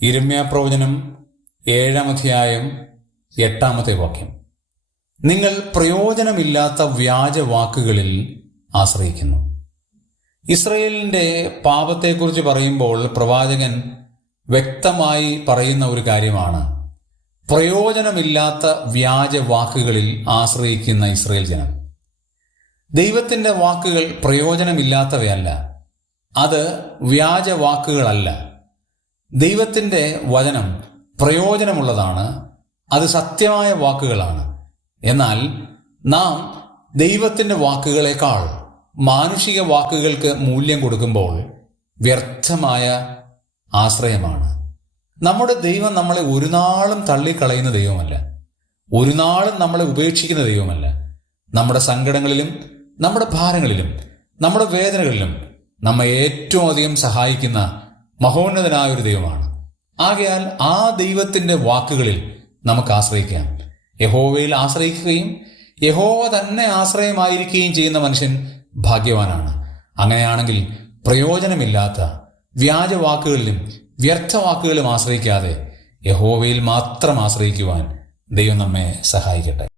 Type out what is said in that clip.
ഇരമ്യ പ്രവചനം ഏഴാം അധ്യായം എട്ടാമത്തെ വാക്യം. നിങ്ങൾ പ്രയോജനമില്ലാത്ത വ്യാജ വാക്കുകളിൽ ആശ്രയിക്കുന്നു. ഇസ്രയേലിന്റെ പാപത്തെക്കുറിച്ച് പറയുമ്പോൾ പ്രവാചകൻ വ്യക്തമായി പറയുന്ന ഒരു കാര്യമാണ്. പ്രയോജനമില്ലാത്ത വ്യാജ വാക്കുകളിൽ ആശ്രയിക്കുന്ന ഇസ്രയേൽ ജനം. ദൈവത്തിന്റെ വാക്കുകൾ പ്രയോജനമില്ലാത്തവയല്ല. അത് വ്യാജ വാക്കുകളല്ല ദൈവത്തിന്റെ വചനം പ്രയോജനമുള്ളതാണ് അത് സത്യമായ വാക്കുകളാണ്. എന്നാൽ നാം ദൈവത്തിന്റെ വാക്കുകളെക്കാൾ മാനുഷിക വാക്കുകൾക്ക് മൂല്യം കൊടുക്കുമ്പോൾ വ്യർത്ഥമായ ആശ്രയമാണ്. നമ്മുടെ ദൈവം നമ്മളെ ഒരു നാളും തള്ളിക്കളയുന്ന ദൈവമല്ല. ഒരു നാളും നമ്മളെ ഉപേക്ഷിക്കുന്ന ദൈവമല്ല. നമ്മുടെ സങ്കടങ്ങളിലും നമ്മുടെ ഭാരങ്ങളിലും നമ്മുടെ വേദനകളിലും നമ്മെ ഏറ്റവും അധികം സഹായിക്കുന്ന മഹോന്നതനായ ഒരു ദൈവമാണ്. ആകയാൽ ആ ദൈവത്തിന്റെ വാക്കുകളിൽ നമുക്ക് ആശ്രയിക്കാം. യഹോവയിൽ ആശ്രയിക്കുകയും യഹോവ തന്നെ ആശ്രയമായിരിക്കുകയും ചെയ്യുന്ന മനുഷ്യൻ ഭാഗ്യവാനാണ്. അങ്ങനെയാണെങ്കിൽ പ്രയോജനമില്ലാത്ത വ്യാജ വാക്കുകളിലും വ്യർത്ഥ വാക്കുകളിലും ആശ്രയിക്കാതെ യഹോവയിൽ മാത്രം ആശ്രയിക്കുവാൻ ദൈവം നമ്മെ സഹായിക്കട്ടെ.